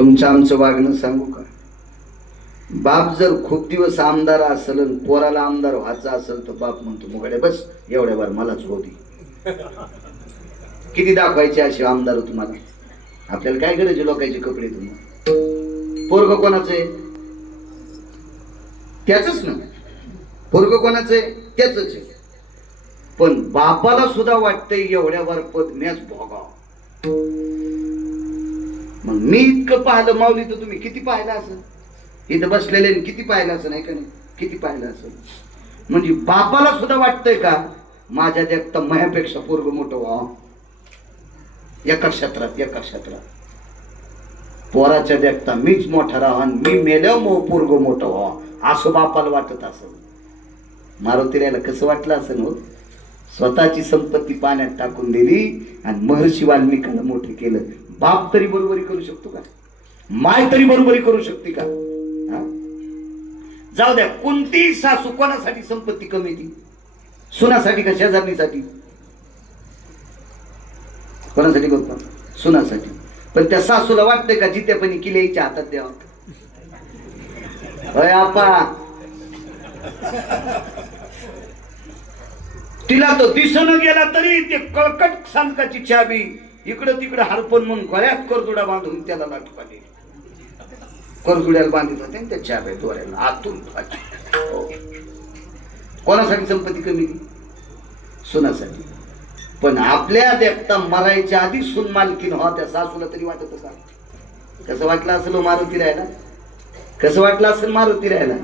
तुमचं आमचं वागणं सांगू का? बाप जर खूप दिवस आमदार असेल आणि पोराला आमदार व्हायचा असेल तर बाप म्हणतो मुगाडे बस एवढ्या बार मलाच होती किती दाखवायचे असे आमदार तुम्हाला? आपल्याला काय करायचे लोकांचे कपडे तुम्हाला? पोरग कोणाचं आहे? त्याच ना. पोरग कोणाचं आहे? त्याच आहे. पण बापाला सुद्धा वाटतंय एवढ्या वर पद मॅच भोगाव. मग मी इतकं पाहिलं माऊली तर तुम्ही किती पाहिलं असं? इथं बसलेले किती पाहिलं असं नाही का नाही? किती पाहिलं असं? म्हणजे बापाला सुद्धा वाटतंय का? माझ्या देखता मायापेक्षा पोरग मोठं व्हावं एका क्षेत्रात एका क्षेत्रात. पोराच्या देखता मीच मोठा राहा मी मेल्या मो पोरग मोठं व्हावं असं बापाला वाटत असेल. मारुतीला कसं वाटलं असं हो? स्वतःची संपत्ती पाण्यात टाकून दिली आणि महर्षी वाल्मिकाला मोठं केलं. बाप तरी बरोबरी करू शकतो का? माय तरी बरोबरी करू शकते का? जाऊ द्या कोणतीही सासू कोणासाठी संपत्ती कमी ती? सुनासाठी का शेजारणीसाठी? कोणासाठी करतो? सुनासाठी. पण त्या सासूला वाटतंय का जित्यापणी किल्ल्याच्या हातात द्यावा? अय आपा तिला तो दिसन गेला तरी ते कळकट सांगकाची चावी इकडं तिकडं हरपण म्हणून गळ्यात करदुडा बांधून त्याला लाटपाली करदुड्याला बांधित होते ना त्या चाब्या दोऱ्याला आतून हो. कोणासाठी संपत्ती कमी? सुनासाठी. पण आपल्या देखता मरायच्या आधी सुन मालकीन हो त्या सासूला तरी वाटत होता. कसं वाटलं असेल हो मारुती राहायला कसं वाटलं असेल मारुती राहायला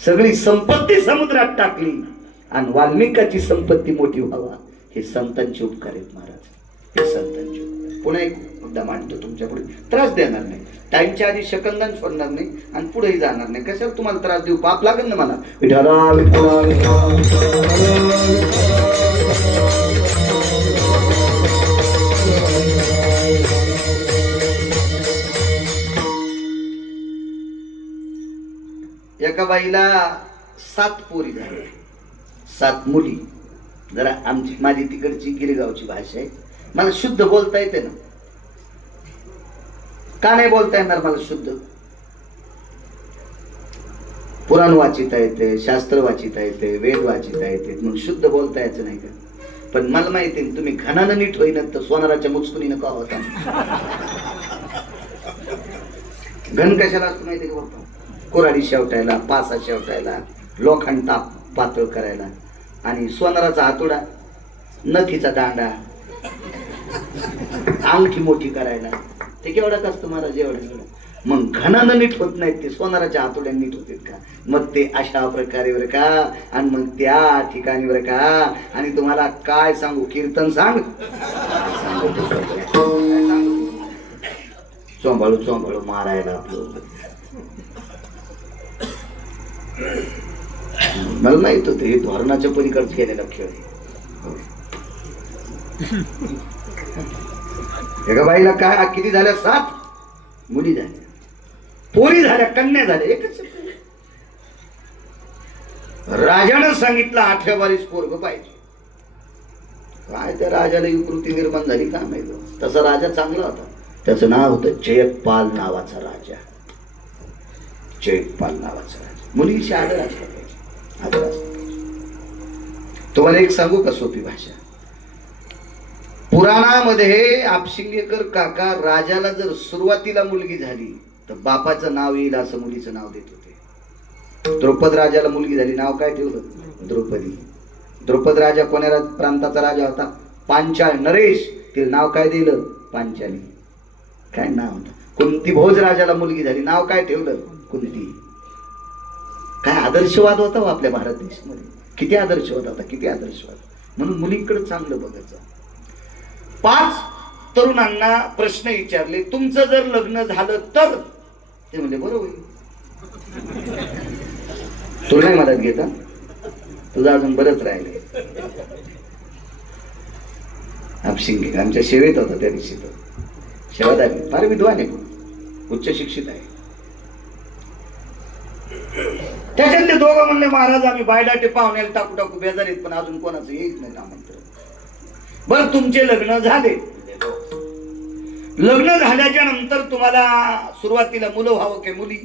सगळी संपत्ती समुद्रात टाकली आणि वाल्मिकाची संपत्ती मोठी व्हावा हे संतांचे उपकार आहेत महाराज. संतांचे पुन्हा एक मुद्दा मांडतो तुमच्याकडे त्रास देणार नाही. टाइमच्या आधी शकंदन सोडणार नाही आणि पुढेही जाणार नाही. कशाला तुम्हाला त्रास देऊ? पाप लागेल ना मला? एका बाईला सात पोरी झाल्या सात मुली. जरा आमची माझी तिकडची गिरगावची भाषा आहे. मला शुद्ध बोलता येते ना? का नाही बोलता येणार मला शुद्ध? पुराण वाचिता येते शास्त्र वाचिता येते वेद वाचिता येते. मग शुद्ध बोलता यायचं नाही का? पण मला माहिती आहे, तुम्ही घनानं नीट होईन तर सोनाराच्या मुचकुनीनं का होता? घन कशाला असतो माहिती का बाप्पा? कोराडी शेवटायला पासा शेवटायला लोखंड ताप पातळ करायला. आणि सोनाराचा हातोडा नथीचा दांडा अंगठी मोठी करायला. ते केवढ्यात असतो महाराज? एवढ्या एवढं मग घनानं नीट होत नाहीत ते सोनाराच्या हातोड्या नीट होते का? मग ते अशा प्रकारे बरं का? आणि मग त्या ठिकाणी बरं का? आणि तुम्हाला काय सांगू? कीर्तन सांग. सांगू चोंबाळू चोंबाळू मारायला आपलं. मला माहीत होतं हे धोरणाच्या पलीकडच केलेला खेळ जगबाईला एका बाईला काय किती झाल्या? सात. मुली झाल्या. पोरी झाल्या कन्या झाल्या. एकच राजानं सांगितलं आठव्या बारीस पोरग पाहिजे. काय त्या राजाला विकृती निर्माण झाली? का माहीत तसा राजा चांगला होता. त्याचं नाव होतं जयपाल नावाचा राजा. जयपाल नावाचा राजा. मुलीशी आदर असला पाहिजे. आदर असला पाहिजे. तुम्हाला एक सांगू का सोपी भाषा? पुराणामध्ये आपशिंगेकर काका राजाला जर सुरुवातीला मुलगी झाली तर बापाचं नाव येईल असं मुलीचं नाव देत होते. द्रौपद राजाला मुलगी झाली नाव काय ठेवलं? द्रौपदी. द्रौपद राजा कोण्या प्रांताचा राजा होता? पांचाळ नरेश. ते नाव काय दिलं? पांचाली. काय नाव होतं? कुंती भोज राजाला मुलगी झाली नाव काय ठेवलं? कुंती. काय आदर्शवाद होता हो आपल्या भारत देशामध्ये? किती आदर्शवाद होता किती आदर्शवाद. म्हणून मुलींकडे चांगलं बघायचं. पाच तरुणांना प्रश्न विचारले तुमचं जर लग्न झालं तर? ते म्हणजे बरोबर तो नाही मदत घेता तुझं अजून बरंच राहिले आपशिंगे आमच्या सेवेत होता त्या दिवशी तो. सेवादारी फार विद्वान आहे उच्च शिक्षित आहे. त्याच्यातले दोघं म्हणले महाराज आम्ही बायडाटे पाहुण्याला टाकू टाकू बेजार येत पण अजून कोणाचं येत नाही आमंत्रण बरं तुमचे लग्न झाले. लग्न झाल्याच्यानंतर तुम्हाला सुरुवातीला मुलं व्हावं की मुली?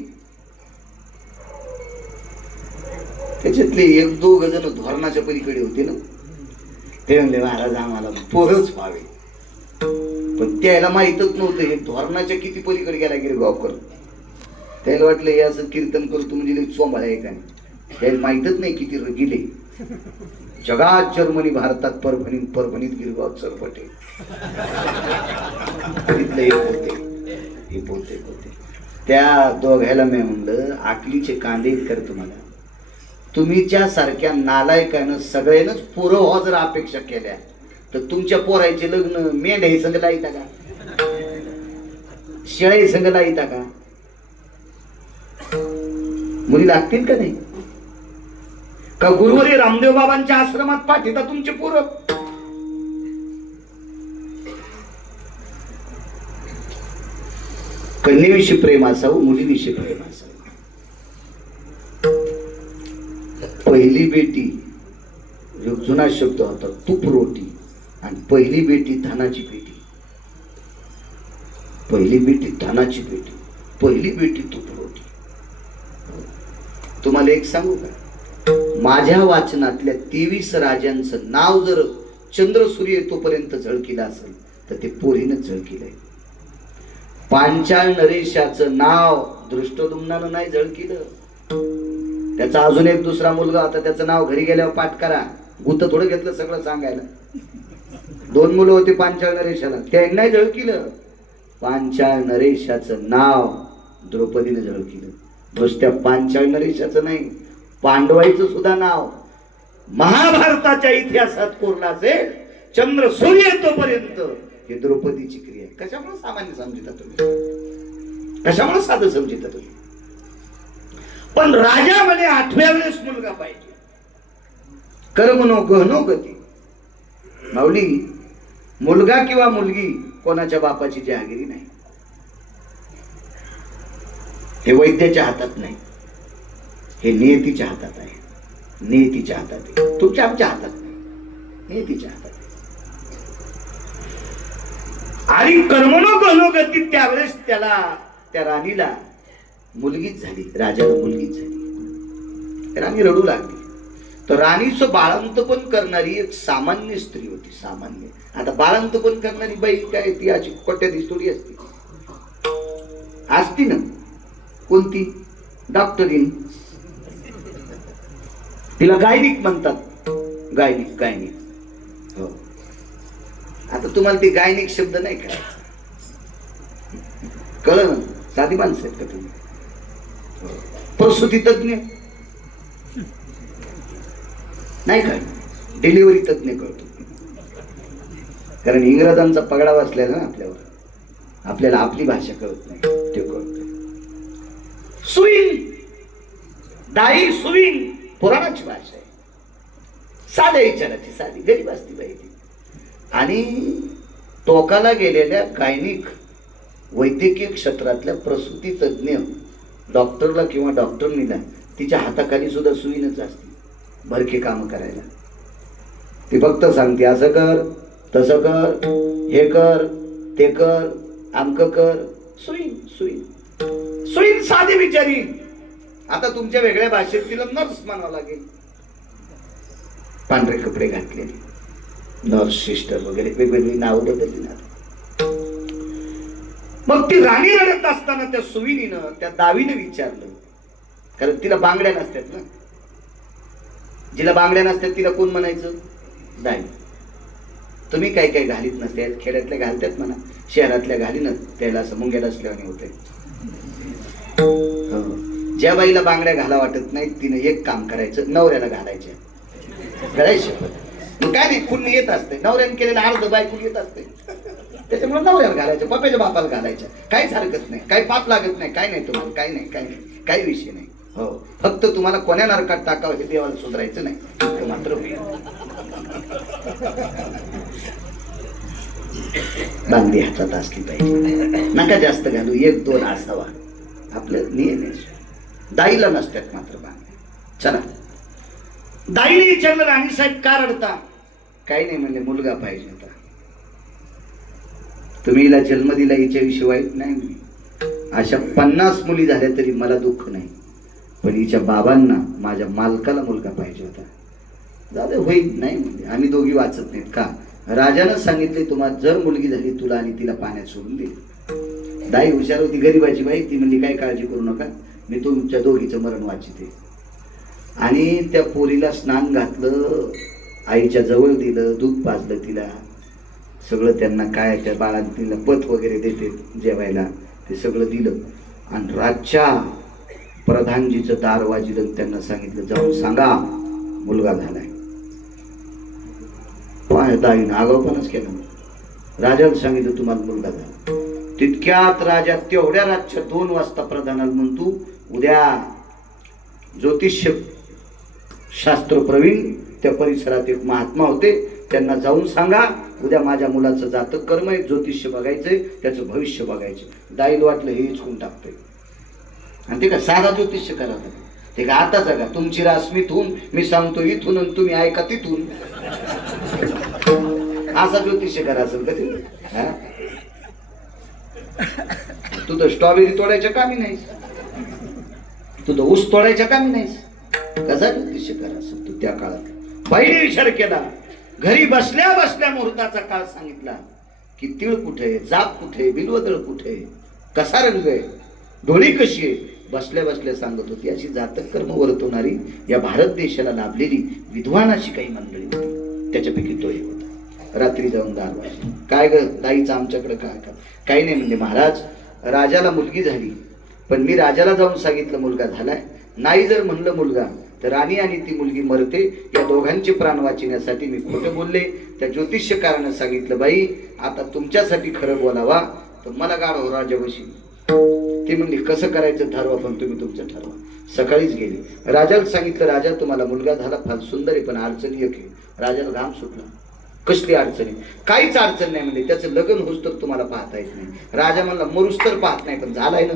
त्याच्यातले एक दोघ जण धोरणाच्या पलीकडे होते ना. ते म्हणले महाराज आम्हाला पोरच व्हावे. पण त्याला माहीतच नव्हतं हे धोरणाच्या किती पलीकडे गेला गिरगावकर त्याला वाटलं हे असं कीर्तन करतो म्हणजे लई एकाने आहे का नाही? त्याला माहीतच नाही किती र- गेले जगात जर्मनी भारतात परभणीत परभणीत गिरगाव चरपटे. हे त्या दोघायला मी म्हणलं आकलीचे कांदे कर तुम्हाला. तुम्हीच्या सारख्या नालायकानं सगळ्यांनाच पोरं हो व्हा जर अपेक्षा केल्या. तर तुमच्या पोरायचे लग्न मेंढ्या संघ लाईता का? शेळ्या संघ लाईता का? मुली लागतील का नाही? का गुरुवारी रामदेव बाबांच्या आश्रमात पाठीता तुमचे पोरं? कन्येविषयी प्रेम असावं मुलीविषयी प्रेम असावं. पहिली बेटी जुना शब्द होता तूप रोटी आणि पहिली बेटी धनाची बेटी पहिली बेटी धनाची बेटी पहिली बेटी तूप रोटी तुम्हाला एक सांगू का? माझ्या वाचनातल्या तेवीस राजांचं नाव जर चंद्र सूर्य तोपर्यंत झळकिलं असेल तर ते पोरीनंच झळकिलंय. पांचाळ नरेशाचं नाव दृष्टदुम्नानं नाही झळकिलं. त्याचा अजून एक दुसरा मुलगा होता त्याचं नाव घरी गेल्यावर पाठ करा. गुत थोडं घेतलं सगळं सांगायला. दोन मुलं होते पांचाळ नरेशाला त्यांनाही नाही झळकिलं. पांचाळ नरेशाचं नाव द्रौपदीनं झळकिलं. नुसत्या पांचाळ नरेशाचं नाही. पांडवाईचं सुद्धा नाव. महाभारताच्या इतिहासात कोरला असेल चंद्र सूर्य तोपर्यंत हे द्रौपदीची क्रिया कशामुळे सामान्य समजिता तुम्ही? कशामुळे साधं समजिता तुम्ही? पण राजामध्ये आठव्या वेळेस मुलगा पाहिजे. कर्मनो गहनो गती माऊली मुलगा किंवा मुलगी कोणाच्या बापाची जहागिरी नाही. हे वैद्याच्या हातात नाही. हे नियतीच्या हातात आहे. नियतीच्या हातात आहे. तुमच्या आमच्या हातात नाही. नियतीच्या हातात आणि कर्मणूक गहनो त्यावेळेस त्याला त्या राणीला मुलगीच झाली. राजाला मुलगीच झाली. राणी रडू लागली. तर राणीचं बाळंतपण करणारी एक सामान्य स्त्री होती सामान्य. आता बाळंतपण करणारी बाई काय ती अशी कोट्याधी थोडी असती. असती ना. कोणती? डॉक्टरीन तिला गायनिक म्हणतात. Gynaec gynaec. हो. आता तुम्हाला ते गायनिक शब्द नाही करायचा कळलं ना? साधी माणसं आहेत का तुम्ही? हो. प्रसूती तज्ञ नाही का? डिलिव्हरी तज्ञ कळतो. कारण इंग्रजांचा पगडा बसलेला ना आपल्यावर. आपल्याला आपली भाषा कळत नाही. ते कळत सुईन. दाई सुईन. पुराणाची भाषा आहे. साध्या विचाराची साधी गरीब असती पाहिजे आणि टोकाला गेलेल्या गायनिक वैद्यकीय क्षेत्रातल्या प्रसूती तज्ज्ञ डॉक्टरला किंवा डॉक्टरनीला तिच्या हाताखाली सुद्धा सुईनच असते भरके कामं करायला. ती फक्त सांगते असं कर तसं कर हे कर ते कर आमक कर. सुईन सुईन. सुईन साधी विचारी आता तुमच्या वेगळ्या भाषेत तिला नर्स म्हणावं लागेल. पांढरे कपडे घातलेले. नर्स सिस्टर वगैरे वेगवेगळी नावं बदलली ना. मग ती राणी रडत असताना त्या सुविनीनं त्या दावीनं विचारलं. कारण तिला बांगड्या नसतात ना. जिला बांगड्या नसतात तिला कोण म्हणायचं? दावी तुम्ही काय काय घालीत नसते खेड्यातल्या घालतात म्हणा शहरातल्या घालीनच त्याला असं मुंग्याला असल्याने होते हो. ज्या बाईला बांगड्या घाला वाटत नाही तिने एक काम करायचं नवऱ्याला घालायच्या घालायचं मग काय नाही पुण्य येत असते. नवऱ्याने केलेलं अर्ध बायकून येत असते. त्याच्यामुळे नवऱ्याला घालायचं पप्याच्या बापाला घालायच्या काहीच हरकत नाही. काही पाप लागत नाही काय नाही तुम्हाला काही नाही काही नाही काही विषय नाही. हो. फक्त तुम्हाला कोण्या नरकात टाकावं हे देवाला सुधारायचं नाही. मात्र बांगडी हातात असली पाहिजे. नका जास्त घालू. एक दोन असावा आपलं नियम आहे. दाईला नसतात मात्र बांगड्या चला. दाईने विचारलं राणी साहेब का रडता? काही नाही म्हणले मुलगा पाहिजे होता. तुम्ही हिला जन्म दिला हिच्याविषयी वाईट नाही म्हणे. अशा पन्नास मुली झाल्या तरी मला दुःख नाही. पण हिच्या बाबांना माझ्या मालकाला मुलगा पाहिजे होता. दादा होईल. नाही म्हणजे आम्ही दोघी वाचत नाहीत. का? राजानं सांगितले तुम्हाला जर मुलगी झाली तुला आणि तिला पाण्यात सोडून दे. दाई हुशार होती गरीबाची बाई ती म्हणजे काय काळजी करू नका. मी तुमच्या दोघीचं मरण वाचिते. आणि त्या पोरीला स्नान घातलं आईच्या जवळ दिलं दूध पाजलं तिला. सगळं त्यांना काय त्या बाळा तिला पत वगैरे देते जेवायला ते सगळं दिलं. आणि रातच्या प्रधानजीचं दार वाजिलं त्यांना सांगितलं जाऊन सांगा मुलगा झालाय. पाय दाईनं आगाऊपणाच केलं राजाला सांगितलं तुम्हाला मुलगा झाला. तितक्यात राजा तेवढ्या रातच्या दोन वाजता प्रधानाला म्हणतो उद्या ज्योतिष्य शास्त्र प्रवीण त्या परिसरात एक महात्मा होते. त्यांना जाऊन सांगा उद्या माझ्या मुलाचं जातक कर्म आहे ज्योतिष्य बघायचंय त्याचं भविष्य बघायचं दाईल वाटलं हे इचकून टाकतंय. आणि ते का साधा ज्योतिष्य करा ते का आता जगा तुमची रास मिथून मी सांगतो इथून आणि तुम्ही ऐका तिथून. असा ज्योतिष्य करा असेल का ते? तू तर स्ट्रॉबेरी तोडायच्या कामी नाही तू तर ऊस तोडायच्या कामी नाहीस. कसा ज्योतिष्य करा तू त्या काळात. बाईने विचार केला. घरी बसल्या बसल्या मुहूर्ताचा काळ सांगितला की तिळ कुठे आहे जाप कुठे बिलवदळ कुठे आहे कसा रंग आहे डोळी कशी आहे? बसल्या बसल्या सांगत होती. अशी जातक कर्म वर्तवणारी या भारत देशाला लाभलेली विद्वान अशी काही मंडळी होती. त्याच्यापैकी तो एक होता. रात्री जाऊन दार वाजले. काय ग? दाईचं आमच्याकडे काय काय काही नाही. म्हणजे महाराज राजाला मुलगी झाली. पण मी राजाला जाऊन सांगितलं मुलगा झालाय. नाही जर म्हणलं मुलगा तर राणी आणि ती मुलगी मरते. या दोघांचे प्राण वाचण्यासाठी मी खोटं बोलले. त्या ज्योतिष्यकारानं सांगितलं बाई आता तुमच्यासाठी खरं बोलावा तर मला गाड हो राजावशी ते म्हणली कसं करायचं? ठरवा पण तुम्ही तुमचं ठरवा. सकाळीच गेले. राजाला सांगितलं राजा तुम्हाला मुलगा झाला फार सुंदर आहे पण अडचणी एक आहे. राजाला घाम सुटला. कसली अडचणी काहीच अडचण नाही म्हणजे त्याचं लग्न होच तर तुम्हाला पाहता येत नाही. राजा म्हणला मरुस तर पाहत नाही पण झालाय ना.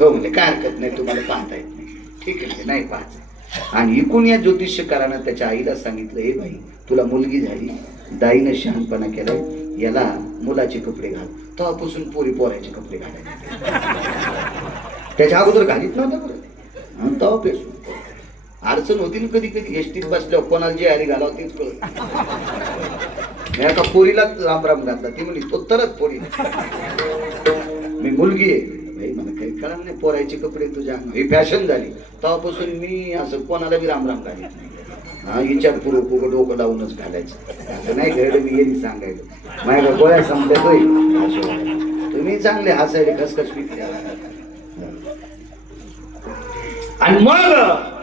हो म्हणजे काय हरकत नाही तुम्हाला पाहता येत नाही. ठीक आहे नाही पाहायचं. आणि इकून या ज्योतिषकारानं त्याच्या आईला सांगितलं हे बाई तुला मुलगी झाली. दाईनं शहाणपणा केलाय. याला मुलाचे कपडे घाल. तेव्हापासून पोरी पोराचे कपडे घालायचे त्याच्या अगोदर घालीत नव्हतं बरं आणि अडचण होती ना कधी कधी. एसटीत बसल्यावर कोणाला जे हरी घालावं तेच कळत मी एका पोरीलाच रामराम घातला. ती म्हणली तो तरच पोरी. मी मुलगी आहे. मला काही कळलं नाही. पोरायचे कपडे तुझ्या ही फॅशन झाली. तेव्हापासून मी असं कोणाला बी रामराम घालत नाही. हा हिच्यात पुढं पुढं डोकं लावूनच घालायचं. असं नाही घडलं मी येईल सांगायचं माझ्या गोळ्या संपल्यातोय तुम्ही चांगले हसायला खसखस पिकले आणि मग